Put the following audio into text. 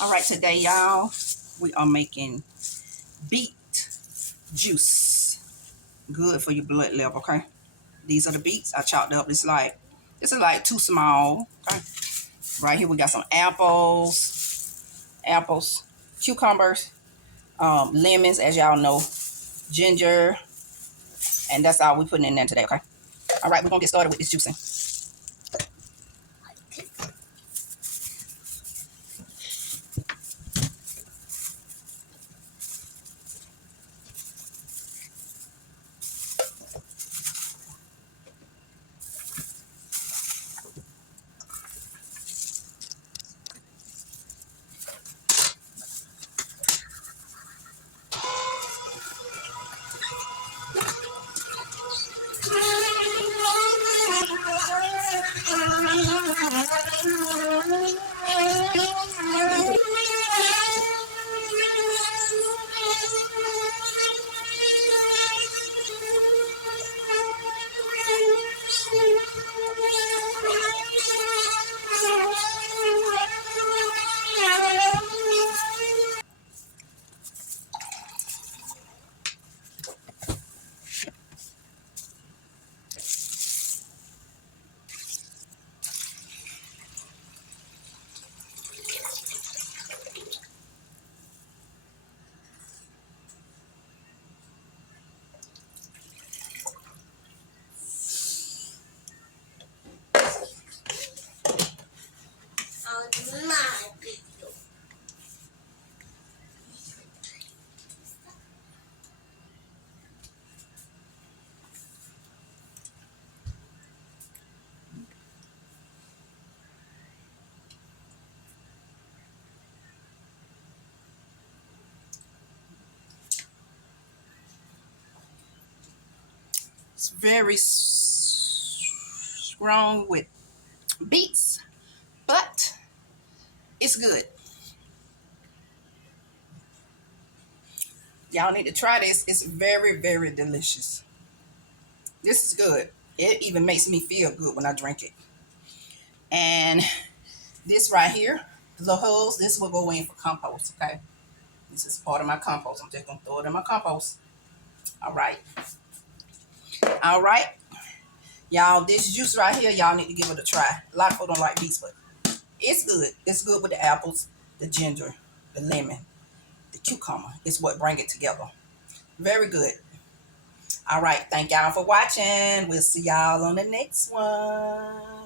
All right, today, y'all, we are making beet juice. Good for your blood level, okay? These are the beets I chopped up. This is like too small. Okay. Right here we got some apples, cucumbers, lemons, as y'all know, ginger, and that's all we're putting in there today, okay? All right, we're gonna get started with this juicing. It's very strong with beets, but it's good. Y'all need to try this. It's very, very delicious. This is good. It even makes me feel good when I drink it. And this right here, the little holes, this will go in for compost, okay? This is part of my compost. I'm just going to throw it in my compost. All right. All right. Y'all, this juice right here, y'all need to give it a try. A lot of people don't like these, but it's good. It's good with the apples, the ginger, the lemon, the cucumber. It's what bring it together. Very good. All right. Thank y'all for watching. We'll see y'all on the next one.